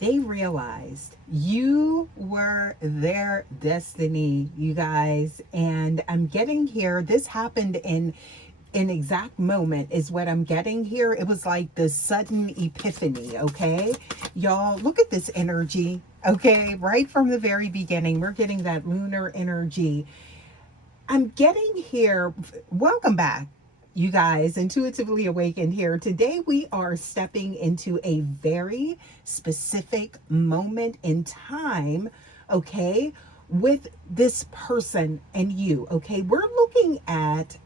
They realized you were their destiny, you guys. And I'm getting here. This happened in an exact moment, is what I'm getting here. It was like the sudden epiphany, okay? Y'all, look at this energy, okay? Right from the very beginning, we're getting that lunar energy. I'm getting here. Welcome back, you guys, Intuitively Awakened here. Today, we are stepping into a very specific moment in time, okay, with this person and you, okay? We're looking at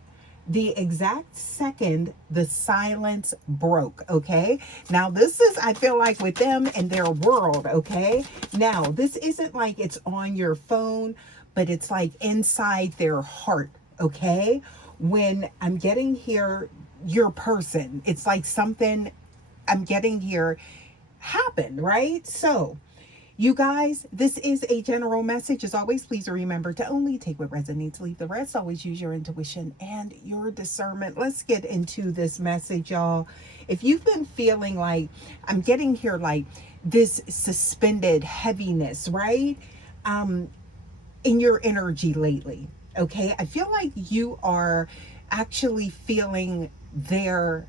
the exact second the silence broke, okay? Now, this is, I feel like, with them and their world, okay? Now, this isn't like it's on your phone, but it's like inside their heart, okay? When I'm getting here, your person, it's like something I'm getting here happened, right? So, you guys, this is a general message. As always, please remember to only take what resonates, leave the rest. Always use your intuition and your discernment. Let's get into this message, y'all. If you've been feeling like, I'm getting here like this suspended heaviness, right? In your energy lately, okay? I feel like you are actually feeling their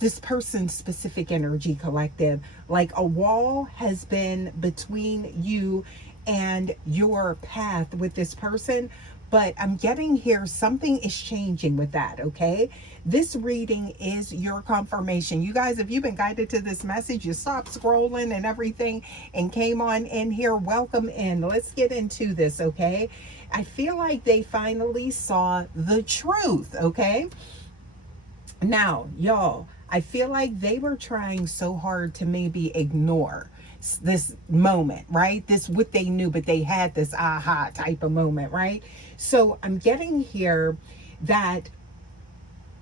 this person's specific energy, collective, like a wall has been between you and your path with this person. But I'm getting here something is changing with that, okay? This reading is your confirmation, you guys. If you've been guided to this message, you stopped scrolling and everything and came on in here, welcome in. Let's get into this, okay? I feel like they finally saw the truth, okay? Now, y'all, I feel like they were trying so hard to maybe ignore this moment, right? This what they knew, but they had this aha type of moment, right? So I'm getting here that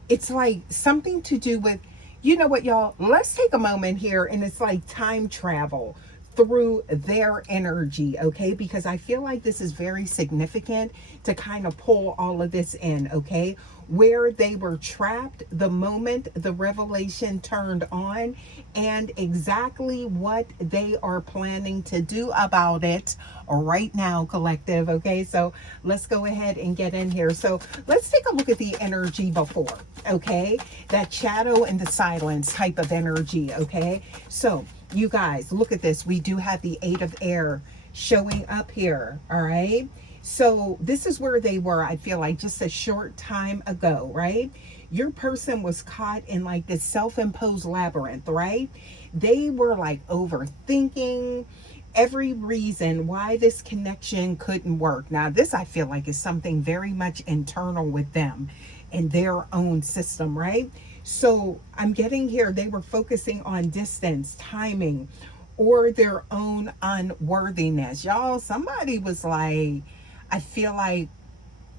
it's like something to do with, you know what, y'all? Let's take a moment here, and it's like time travel through their energy, okay? Because I feel like this is very significant to kind of pull all of this in, okay? Where they were trapped, the moment the revelation turned on, and exactly what they are planning to do about it right now, collective, okay? So let's go ahead and get in here. So let's take a look at the energy before, okay? That shadow and the silence type of energy, okay? So you guys, look at this. We do have the Eight of Air showing up here, all right? So this is where they were, I feel like, just a short time ago, right? Your person was caught in like this self-imposed labyrinth, right? They were like overthinking every reason why this connection couldn't work. Now, this I feel like is something very much internal with them and their own system, right? So I'm getting here, they were focusing on distance, timing, or their own unworthiness. Y'all, somebody was like, I feel like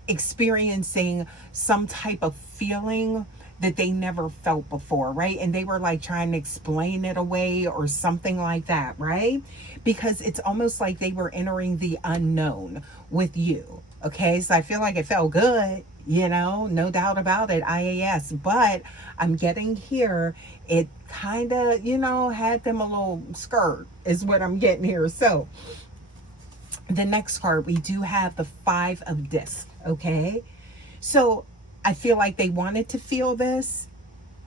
experiencing some type of feeling that they never felt before, right? And they were like trying to explain it away or something like that, right? Because it's almost like they were entering the unknown with you, okay? So I feel like it felt good, you know, no doubt about it, IAS. But I'm getting here, it kind of, you know, had them a little scared, is what I'm getting here. So the next card, we do have the Five of Discs, okay? So I feel like they wanted to feel this,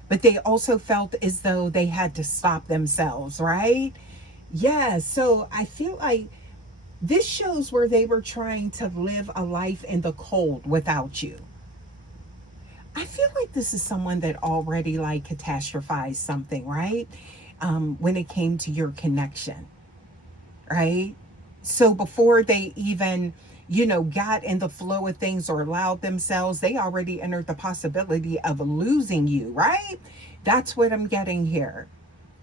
but they also felt as though they had to stop themselves, right? Yeah, so I feel like this shows where they were trying to live a life in the cold without you. I feel like this is someone that already like catastrophized something, right? When it came to your connection, right? So before they even, you know, got in the flow of things or allowed themselves, they already entered the possibility of losing you, right? That's what I'm getting here.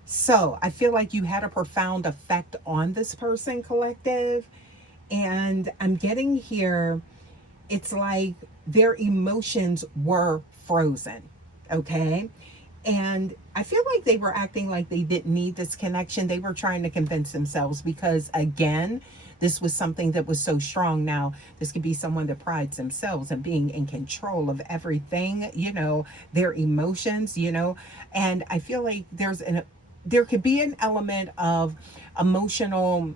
So I feel like you had a profound effect on this person, collective. And I'm getting here, it's like their emotions were frozen, okay? And I feel like they were acting like they didn't need this connection. They were trying to convince themselves because, again, this was something that was so strong. Now, this could be someone that prides themselves in being in control of everything, you know, their emotions, you know. And I feel like there could be an element of emotional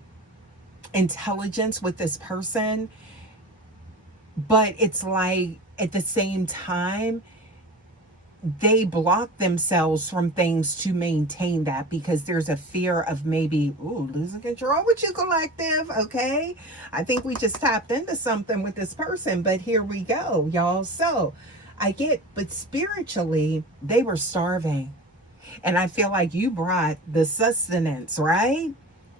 intelligence with this person, but it's like at the same time they block themselves from things to maintain that, because there's a fear of maybe, ooh, losing control with you, collective. Okay, I think we just tapped into something with this person, but here we go, y'all. So I get, but spiritually they were starving, and I feel like you brought the sustenance, right?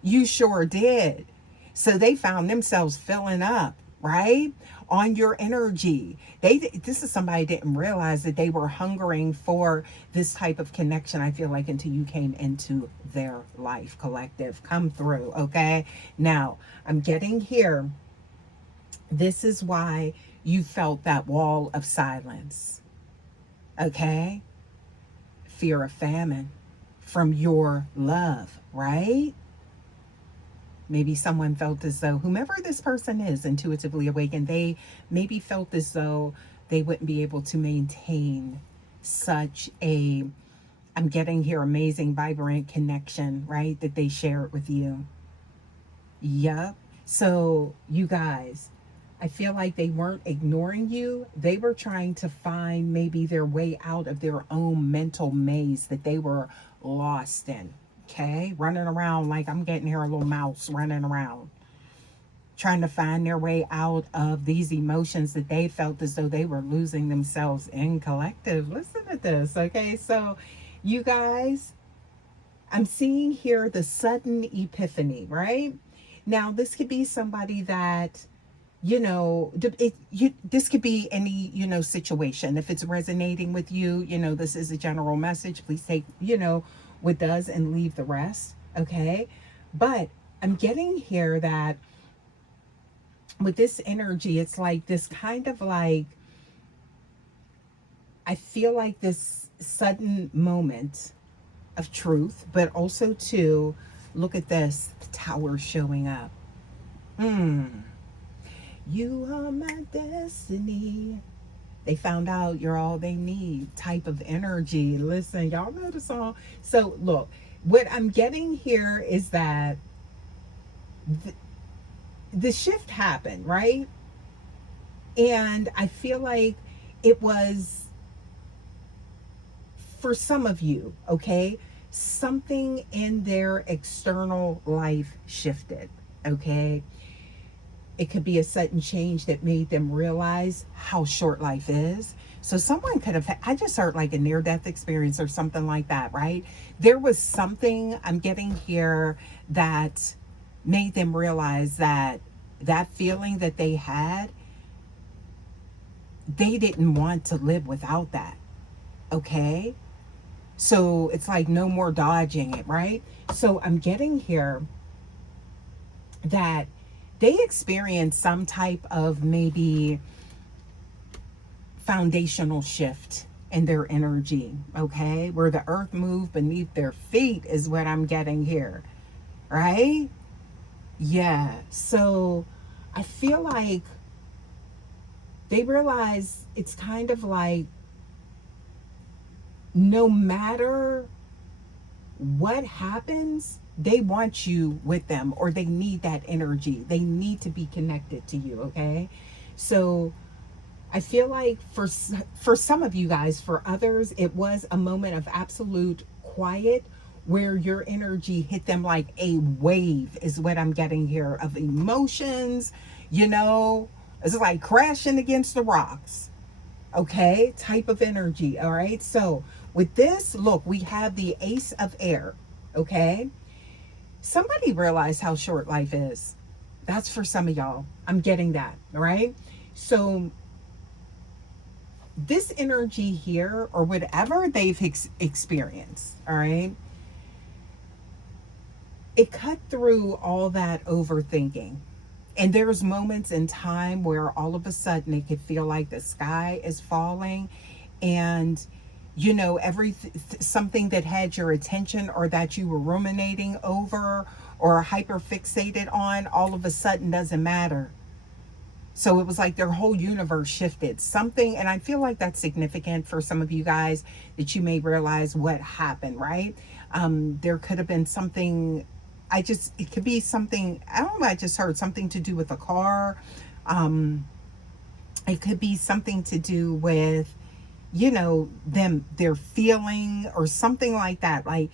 You sure did. So they found themselves filling up, right? On your energy. This is somebody didn't realize that they were hungering for this type of connection, I feel like, until you came into their life, collective. Come through, okay? Now, I'm getting here. This is why you felt that wall of silence, okay? Fear of famine from your love, right? Maybe someone felt as though, whomever this person is intuitively awakened, they maybe felt as though they wouldn't be able to maintain such a, I'm getting here, amazing, vibrant connection, right? That they shared with you. Yep. So, you guys, I feel like they weren't ignoring you. They were trying to find maybe their way out of their own mental maze that they were lost in. Okay? Running around like, I'm getting here, a little mouse running around, trying to find their way out of these emotions that they felt as though they were losing themselves in, collective. Listen to this, okay? So, you guys, I'm seeing here the sudden epiphany, right? Now, this could be somebody that, this could be any, situation. If it's resonating with you, this is a general message. Please take, what does and leave the rest, okay? But I'm getting here that with this energy, it's like this kind of like, I feel like this sudden moment of truth, but also to look at this, the tower showing up. You are my destiny. They found out you're all they need type of energy. Listen, y'all know the song. So look, what I'm getting here is that the shift happened, right? And I feel like it was, for some of you, okay, something in their external life shifted, okay? It could be a sudden change that made them realize how short life is. So someone could have, I just heard like a near-death experience or something like that, right? There was something I'm getting here that made them realize that that feeling that they had, they didn't want to live without that, okay? So it's like no more dodging it, right? So I'm getting here that they experienced some type of maybe foundational shift in their energy, okay? Where the earth moved beneath their feet is what I'm getting here, right? Yeah. So I feel like they realize it's kind of like no matter what happens, they want you with them, or they need that energy. They need to be connected to you, okay? So I feel like for some of you guys, for others, it was a moment of absolute quiet where your energy hit them like a wave is what I'm getting here, of emotions, it's like crashing against the rocks, okay, type of energy. All right, so with this, look, we have the Ace of Air, okay? Somebody realize how short life is. That's for some of y'all. I'm getting that, all right? So this energy here, or whatever they've experienced, all right, it cut through all that overthinking. And there's moments in time where all of a sudden it could feel like the sky is falling, and something that had your attention or that you were ruminating over or hyper fixated on, all of a sudden doesn't matter. So it was like their whole universe shifted. Something, and I feel like that's significant for some of you guys, that you may realize what happened, right? There could have been something, it could be something, I don't know, I just heard something to do with a car. Um, it could be something to do with, their feeling or something like that. Like,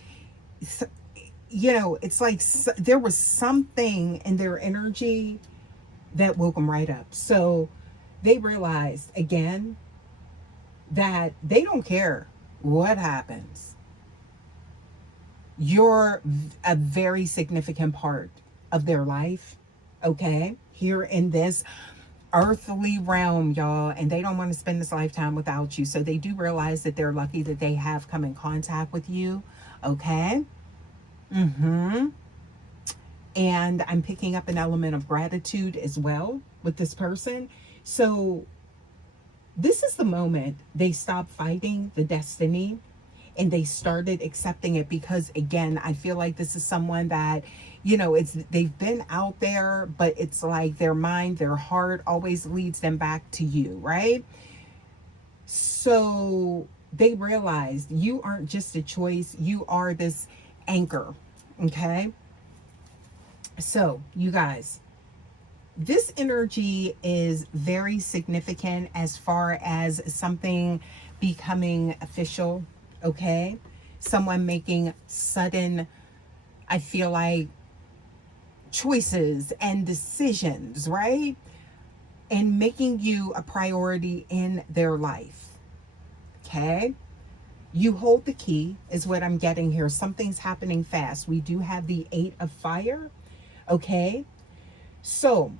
it's like there was something in their energy that woke them right up. So they realized again that they don't care what happens. You're a very significant part of their life, okay? Here in this earthly realm, y'all, and they don't want to spend this lifetime without you. So they do realize that they're lucky that they have come in contact with you, okay? Mm-hmm. And I'm picking up an element of gratitude as well with this person. So this is the moment they stop fighting the destiny and they started accepting it, because again, I feel like this is someone that, they've been out there, but it's like their mind, their heart always leads them back to you, right? So they realized you aren't just a choice, you are this anchor, okay? So you guys, this energy is very significant as far as something becoming official, okay? Someone making sudden, I feel like, choices and decisions, right? And making you a priority in their life, okay? You hold the key, is what I'm getting here. Something's happening fast. We do have the 8 of fire, okay? So,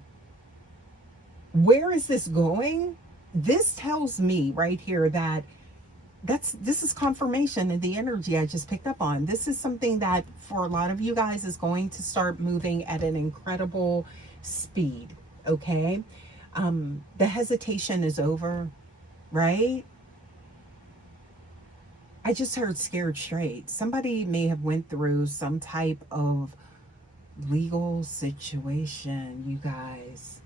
where is this going? This tells me right here that this is confirmation in the energy I just picked up on. This is something that for a lot of you guys is going to start moving at an incredible speed, okay? The hesitation is over, right? I just heard scared straight. Somebody may have went through some type of legal situation, you guys.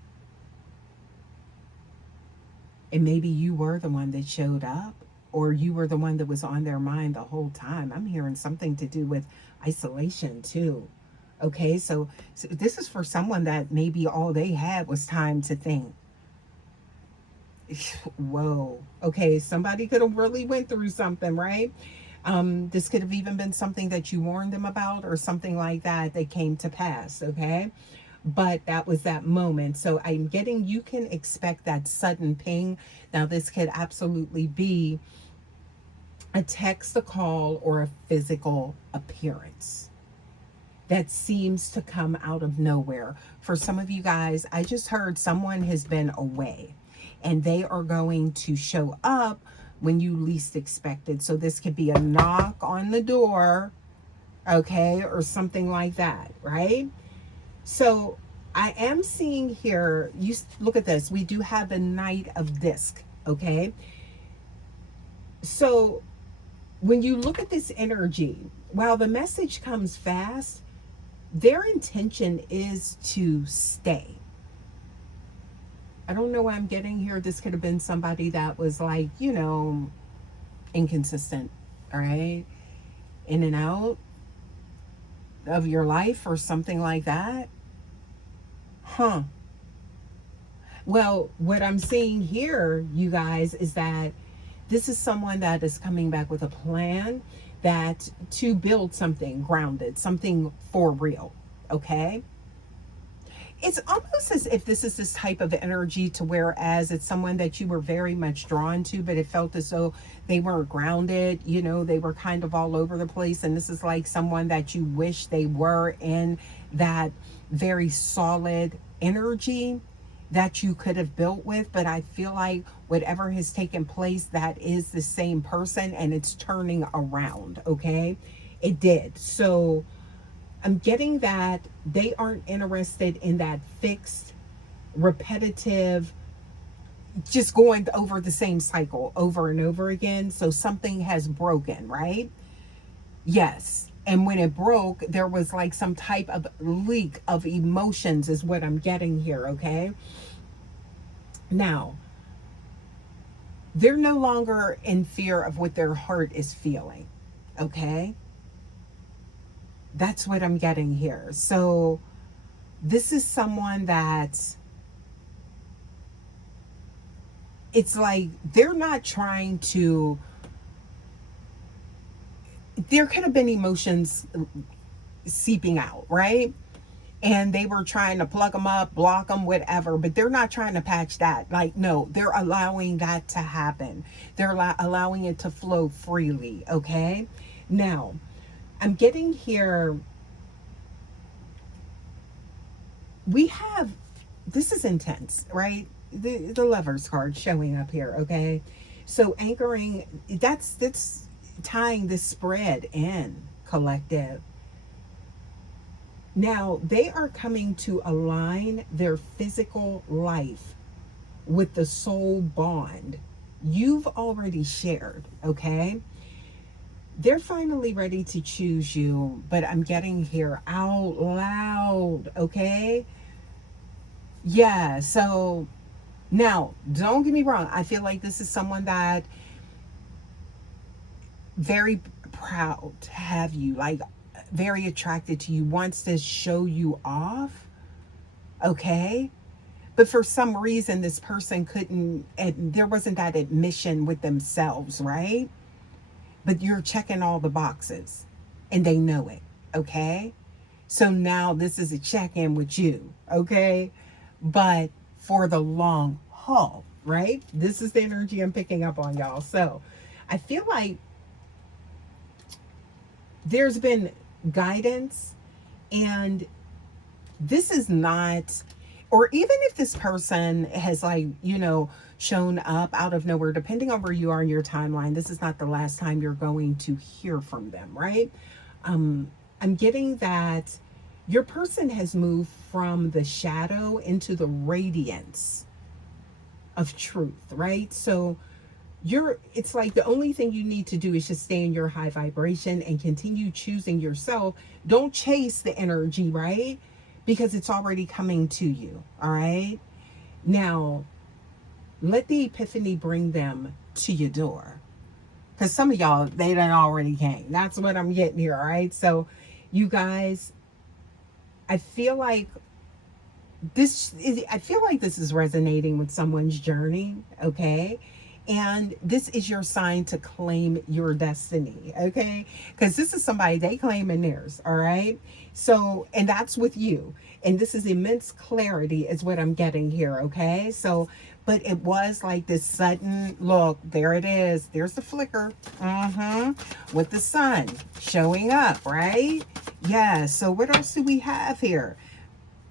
And maybe you were the one that showed up, or you were the one that was on their mind the whole time. I'm hearing something to do with isolation too. Okay, so this is for someone that maybe all they had was time to think. Whoa. Okay, somebody could have really went through something, right? This could have even been something that you warned them about or something like that that came to pass, okay? But that was that moment. So I'm getting, you can expect that sudden ping. Now, this could absolutely be a text, a call, or a physical appearance that seems to come out of nowhere. For some of you guys, I just heard someone has been away and they are going to show up when you least expect it. So this could be a knock on the door, okay, or something like that, right? So I am seeing here, you look at this, we do have the Knight of Disc, okay? So when you look at this energy, while the message comes fast, their intention is to stay. I don't know what I'm getting here. This could have been somebody that was like, inconsistent, all right? In and out of your life or something like that. Huh. Well, what I'm seeing here, you guys, is that this is someone that is coming back with a plan that to build something grounded, something for real, okay? It's almost as if this is this type of energy to whereas it's someone that you were very much drawn to, but it felt as though they weren't grounded, they were kind of all over the place. And this is like someone that you wish they were in that very solid energy that you could have built with. But I feel like whatever has taken place, that is the same person and it's turning around, okay? It did. So I'm getting that they aren't interested in that fixed, repetitive, just going over the same cycle over and over again. So something has broken, right? Yes. And when it broke, there was like some type of leak of emotions, is what I'm getting here, okay? Now, they're no longer in fear of what their heart is feeling, okay? That's what I'm getting here. So this is someone that, it's like they're not trying to, there could have been emotions seeping out, right? And they were trying to plug them up, block them, whatever, but they're not trying to patch that. Like, no, they're allowing that to happen. They're allowing it to flow freely, okay? Now, I'm getting here, we have, this is intense, right? The Lovers card showing up here, okay? So anchoring, that's tying this spread in, collective. Now, they are coming to align their physical life with the soul bond you've already shared, okay? They're finally ready to choose you, but I'm getting here out loud, okay? Yeah, so now, don't get me wrong. I feel like this is someone that very proud to have you, like very attracted to you, wants to show you off, okay? But for some reason, this person couldn't, and there wasn't that admission with themselves, right? But you're checking all the boxes and they know it, okay? So now this is a check-in with you, okay? But for the long haul, right? This is the energy I'm picking up on, y'all. So I feel like there's been guidance, and this is not, or even if this person has, like, shown up out of nowhere, depending on where you are in your timeline, this is not the last time you're going to hear from them, right? I'm getting that your person has moved from the shadow into the radiance of truth, right? So it's like the only thing you need to do is just stay in your high vibration and continue choosing yourself. Don't chase the energy, right? Because it's already coming to you, all right? Now, let the epiphany bring them to your door. Because some of y'all, they done already came. That's what I'm getting here, all right? So, you guys, I feel like this is resonating with someone's journey, okay? And this is your sign to claim your destiny, okay? Because this is somebody, they claiming theirs, all right? So, and that's with you. And this is immense clarity is what I'm getting here, okay? So, but it was like this sudden, look, there it is. There's the flicker, with the sun showing up, right? Yeah, so what else do we have here?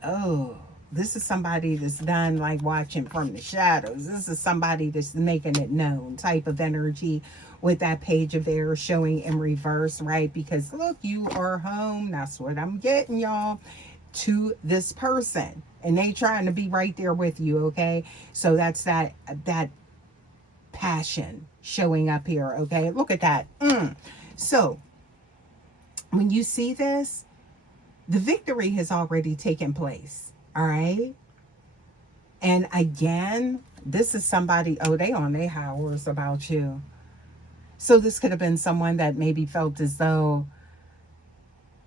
Oh, this is somebody that's done like watching from the shadows. This is somebody that's making it known type of energy with that page of air showing in reverse, right? Because look, you are home. That's what I'm getting, y'all, to this person. And they trying to be right there with you, okay? So that's that passion showing up here, okay? Look at that. So when you see this, the victory has already taken place. All right. And again, this is somebody, oh, they on their high horse about you. So this could have been someone that maybe felt as though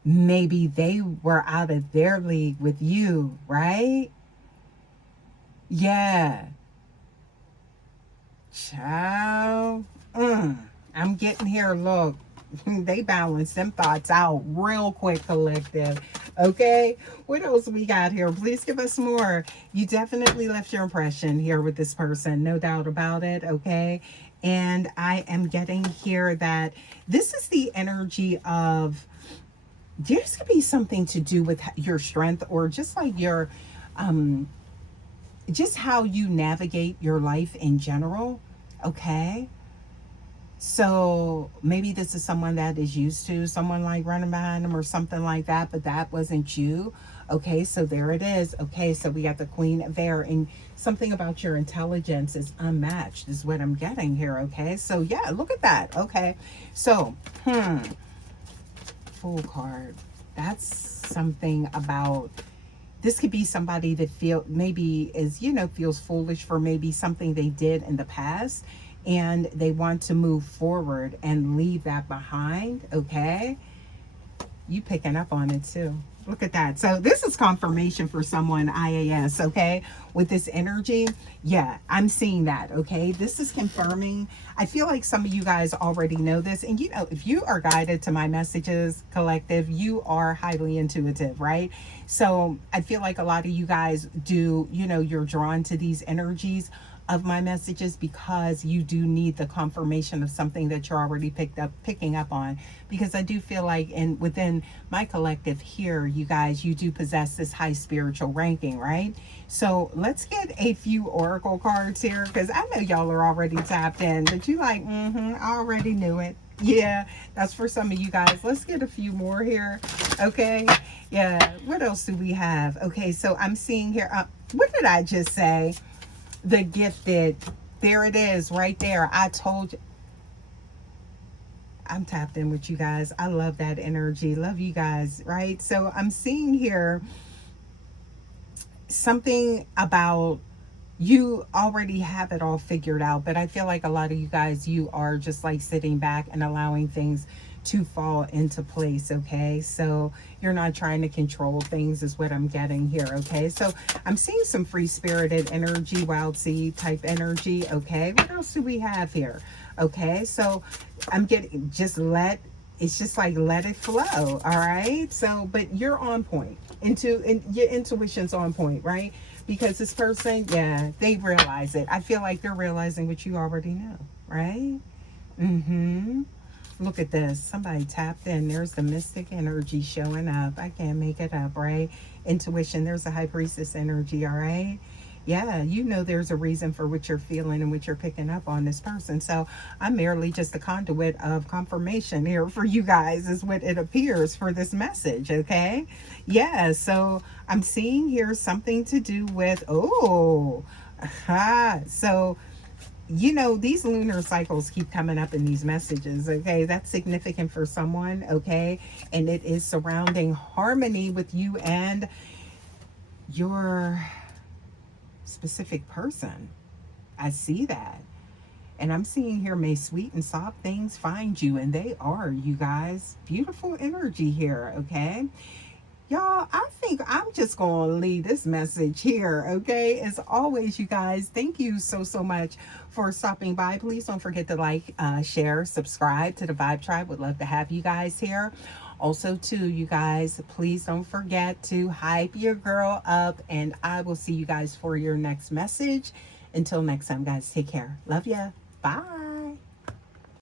maybe they were out of their league with you, right? Yeah. Ciao. I'm getting here, look. They balance them thoughts out real quick, collective. Okay, what else we got here? Please give us more. You definitely left your impression here with this person, no doubt about it. Okay, and I am getting here that this is the energy of, there's gonna be something to do with your strength, or just like your just how you navigate your life in general. Okay, so maybe this is someone that is used to someone like running behind them or something like that, but that wasn't you. Okay, so there it is. Okay, so we got the Queen of Air, and something about your intelligence is unmatched is what I'm getting here. Okay, so yeah, look at that. Okay, so Fool card. That's something about, this could be somebody that feels foolish for maybe something they did in the past, and they want to move forward and leave that behind, okay? You picking up on it too. Look at that. So this is confirmation for someone, IAS, okay? With this energy, yeah, I'm seeing that, okay? This is confirming. I feel like some of you guys already know this. And you know, if you are guided to my messages, collective, you are highly intuitive, right? So I feel like a lot of you guys do, you know, you're drawn to these energies of my messages because you do need the confirmation of something that you're already picking up on, because I do feel like within my collective here, you guys, you do possess this high spiritual ranking, right? So let's get a few oracle cards here, because I know y'all are already tapped in, but you like, I already knew it. Yeah, that's for some of you guys. Let's get a few more here. Okay, yeah, what else do we have? Okay, so I'm seeing here, what did I just say? The gifted, there it is right there. I told you, I'm tapped in with you guys. I love that energy, love you guys, right? So I'm seeing here something about you already have it all figured out, but I feel like a lot of you guys, you are just like sitting back and allowing things to fall into place, okay? So you're not trying to control things is what I'm getting here, okay? So I'm seeing some free-spirited energy, wild seed type energy, okay? What else do we have here? Okay, so I'm getting, it's just like let it flow, all right? So, but you're on point. Your intuition's on point, right? Because this person, yeah, they realize it. I feel like they're realizing what you already know, right? Look at this. Somebody tapped in. There's the mystic energy showing up. I can't make it up, right? Intuition. There's the high priestess energy, all right? Yeah, you know there's a reason for what you're feeling and what you're picking up on this person. So I'm merely just a conduit of confirmation here for you guys is what it appears for this message, okay? Yeah, so I'm seeing here something to do with, so you know, these lunar cycles keep coming up in these messages, okay? That's significant for someone, okay? And it is surrounding harmony with you and your specific person. I see that. And I'm seeing here, may sweet and soft things find you. And they are, you guys. Beautiful energy here, okay? Y'all, I think I'm just going to leave this message here, okay? As always, you guys, thank you so much for stopping by. Please don't forget to like, share, subscribe to the Vibe Tribe. Would love to have you guys here. Also, too, you guys, please don't forget to hype your girl up. And I will see you guys for your next message. Until next time, guys, take care. Love ya. Bye.